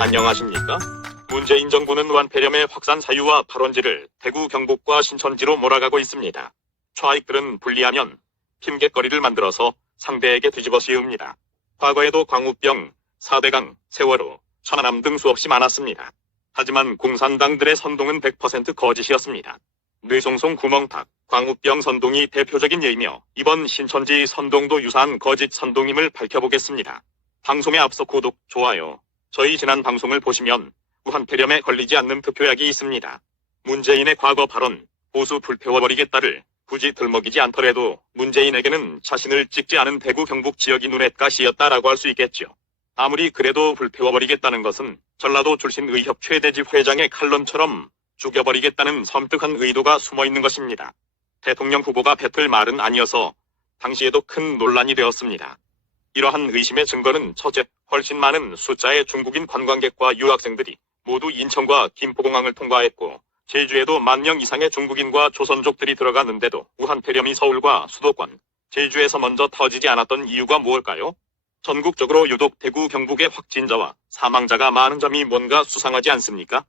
안녕하십니까? 문재인 정부는 완폐렴의 확산 사유와 발원지를 대구, 경북과 신천지로 몰아가고 있습니다. 좌익들은 불리하면 핑곗거리를 만들어서 상대에게 뒤집어 씌웁니다. 과거에도 광우병, 4대강, 세월호, 천안함 등 수없이 많았습니다. 하지만 공산당들의 선동은 100% 거짓이었습니다. 뇌송송 구멍탁, 광우병 선동이 대표적인 예이며 이번 신천지 선동도 유사한 거짓 선동임을 밝혀보겠습니다. 방송에 앞서 구독, 좋아요. 저희 지난 방송을 보시면 무한폐렴에 걸리지 않는 투표약이 있습니다. 문재인의 과거 발언, 보수 불태워버리겠다를 굳이 들먹이지 않더라도 문재인에게는 자신을 찍지 않은 대구 경북 지역이 눈엣 가시였다라고 할 수 있겠죠. 아무리 그래도 불태워버리겠다는 것은 전라도 출신 의협 최대집 회장의 칼럼처럼 죽여버리겠다는 섬뜩한 의도가 숨어있는 것입니다. 대통령 후보가 뱉을 말은 아니어서 당시에도 큰 논란이 되었습니다. 이러한 의심의 증거는 첫째, 훨씬 많은 숫자의 중국인 관광객과 유학생들이 모두 인천과 김포공항을 통과했고 제주에도 10,000명 이상의 중국인과 조선족들이 들어갔는데도 무한폐렴이 서울과 수도권, 제주에서 먼저 터지지 않았던 이유가 무엇일까요? 전국적으로 유독 대구, 경북의 확진자와 사망자가 많은 점이 뭔가 수상하지 않습니까?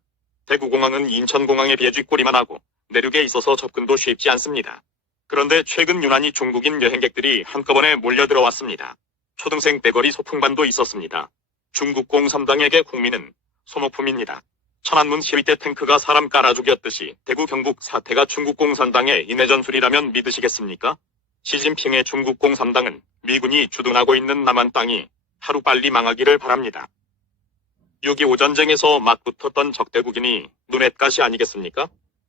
대구공항은 인천공항에 비해 쥐꼬리만 하고 내륙에 있어서 접근도 쉽지 않습니다. 그런데 최근 유난히 중국인 여행객들이 한꺼번에 몰려들어왔습니다. 초등생 떼거리 소풍반도 있었습니다. 중국 공산당에게 국민은 소모품입니다. 천안문 시위 때 탱크가 사람 깔아 죽였듯이 대구 경북 사태가 중국 공산당의 인해 전술이라면 믿으시겠습니까? 시진핑의 중국 공산당은 미군이 주둔하고 있는 남한 땅이 하루빨리 망하기를 바랍니다. 6.25 전쟁에서 맞붙었던 적대국인이 눈엣 가시 아니겠습니까?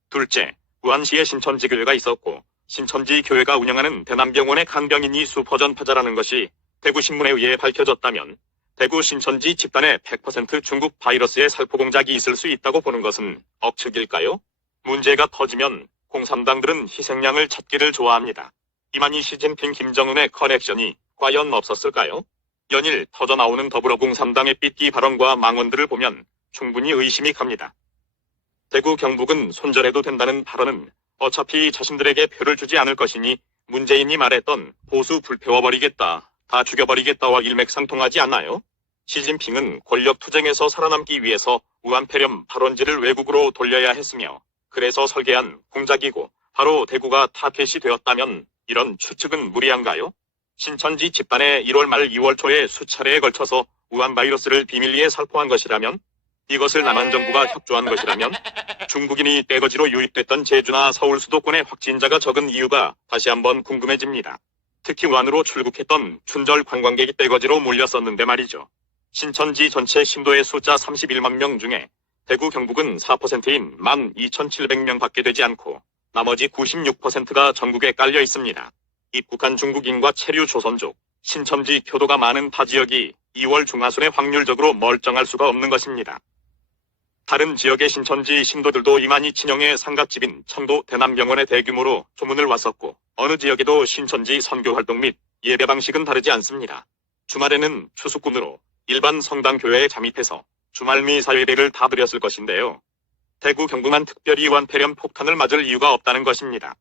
둘째, 우한시에 신천지 교회가 있었고 신천지 교회가 운영하는 대남병원의 간병인이 수퍼전파자라는 것이 대구신문에 의해 밝혀졌다면 대구 신천지 집단에 100% 중국 바이러스의 살포 공작이 있을 수 있다고 보는 것은 억측일까요? 문제가 터지면 공산당들은 희생양을 찾기를 좋아합니다. 이만희 시진핑 김정은의 커넥션이 과연 없었을까요? 연일 터져나오는 더불어공산당의 삐끼 발언과 망언들을 보면 충분히 의심이 갑니다. 대구 경북은 손절해도 된다는 발언은 어차피 자신들에게 표를 주지 않을 것이니 문재인이 말했던 보수 불태워버리겠다, 다 죽여버리겠다와 일맥상통하지 않나요? 시진핑은 권력투쟁에서 살아남기 위해서 무한폐렴 발원지를 외국으로 돌려야 했으며 그래서 설계한 공작이고 바로 대구가 타켓이 되었다면 이런 추측은 무리한가요? 신천지 집단에 1월 말 2월 초에 수차례에 걸쳐서 우한 바이러스를 비밀리에 살포한 것이라면, 이것을 남한 정부가 협조한 것이라면, 중국인이 떼거지로 유입됐던 제주나 서울 수도권의 확진자가 적은 이유가 다시 한번 궁금해집니다. 특히 우한으로 출국했던 춘절 관광객이 떼거지로 몰렸었는데 말이죠. 신천지 전체 신도의 숫자 31만 명 중에 대구 경북은 4%인 12,700명 밖에 되지 않고 나머지 96%가 전국에 깔려 있습니다. 입국한 중국인과 체류 조선족, 신천지 교도가 많은 타 지역이 2월 중하순에 확률적으로 멀쩡할 수가 없는 것입니다. 다른 지역의 신천지 신도들도 이만희 친형의 상갓집인 청도 대남병원에 대규모로 조문을 왔었고 어느 지역에도 신천지 선교활동 및 예배 방식은 다르지 않습니다. 주말에는 추수꾼으로 일반 성당 교회에 잠입해서 주말 미사 예배를 다 드렸을 것인데요. 대구 경북만 특별히 완폐렴 폭탄을 맞을 이유가 없다는 것입니다.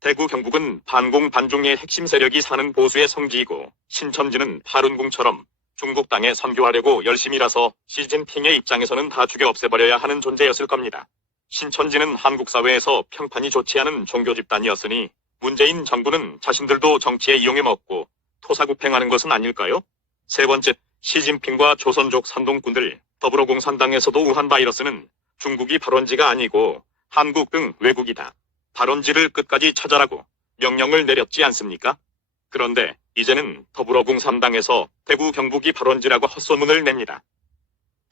대구 경북은 반공 반중의 핵심 세력이 사는 보수의 성지이고 신천지는 파룬궁처럼 중국 땅에 선교하려고 열심히라서 시진핑의 입장에서는 다 죽여 없애버려야 하는 존재였을 겁니다. 신천지는 한국 사회에서 평판이 좋지 않은 종교 집단이었으니 문재인 정부는 자신들도 정치에 이용해 먹고 토사구팽하는 것은 아닐까요? 세 번째, 시진핑과 조선족 선동꾼들, 더불어공산당에서도 우한 바이러스는 중국이 발원지가 아니고 한국 등 외국이다, 발원지를 끝까지 찾아라고 명령을 내렸지 않습니까? 그런데 이제는 더불어공산당에서 대구 경북이 발원지라고 헛소문을 냅니다.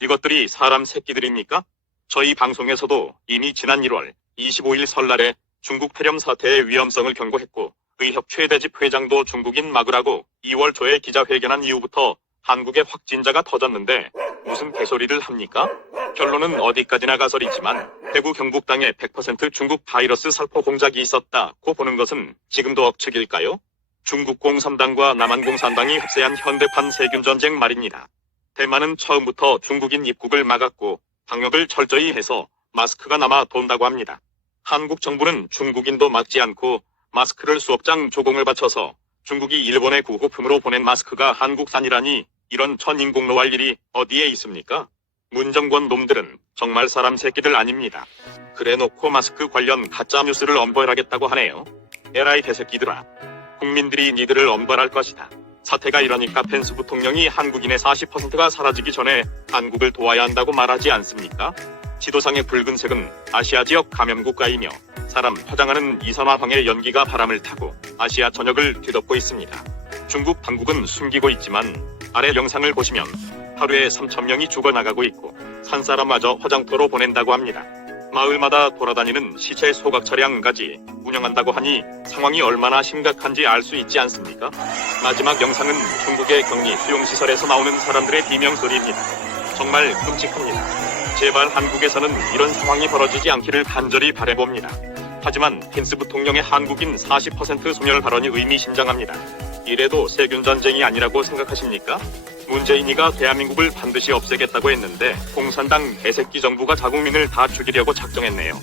이것들이 사람 새끼들입니까? 저희 방송에서도 이미 지난 1월 25일 설날에 중국 폐렴 사태의 위험성을 경고했고 의협 최대집 회장도 중국인 막으라고 2월 초에 기자회견한 이후부터 한국에 확진자가 터졌는데 무슨 개소리를 합니까? 결론은 어디까지나 가설이지만 대구 경북 땅에 100% 중국 바이러스 살포 공작이 있었다고 보는 것은 지금도 억측일까요? 중국 공산당과 남한 공산당이 흡사한 현대판 세균전쟁 말입니다. 대만은 처음부터 중국인 입국을 막았고 방역을 철저히 해서 마스크가 남아 돈다고 합니다. 한국 정부는 중국인도 막지 않고 마스크를 수억 장 조공을 바쳐서 중국이 일본의 구호품으로 보낸 마스크가 한국산이라니 이런 천인공로할 일이 어디에 있습니까? 문정권 놈들은 정말 사람 새끼들 아닙니다. 그래놓고 마스크 관련 가짜 뉴스를 엄벌하겠다고 하네요. 에라이 개새끼들아. 국민들이 니들을 엄벌할 것이다. 사태가 이러니까 펜스 부통령이 한국인의 40%가 사라지기 전에 한국을 도와야 한다고 말하지 않습니까? 지도상의 붉은색은 아시아 지역 감염국가이며 사람 포장하는 이산화황의 연기가 바람을 타고 아시아 전역을 뒤덮고 있습니다. 중국 당국은 숨기고 있지만 아래 영상을 보시면 하루에 3,000명이 죽어나가고 있고 산사람마저 화장터로 보낸다고 합니다. 마을마다 돌아다니는 시체 소각 차량까지 운영한다고 하니 상황이 얼마나 심각한지 알 수 있지 않습니까? 마지막 영상은 중국의 격리 수용시설에서 나오는 사람들의 비명소리입니다. 정말 끔찍합니다. 제발 한국에서는 이런 상황이 벌어지지 않기를 간절히 바라봅니다. 하지만 펜스 부통령의 한국인 40% 소멸 발언이 의미심장합니다. 이래도 세균전쟁이 아니라고 생각하십니까? 문재인이가 대한민국을 반드시 없애겠다고 했는데 공산당 개새끼 정부가 자국민을 다 죽이려고 작정했네요.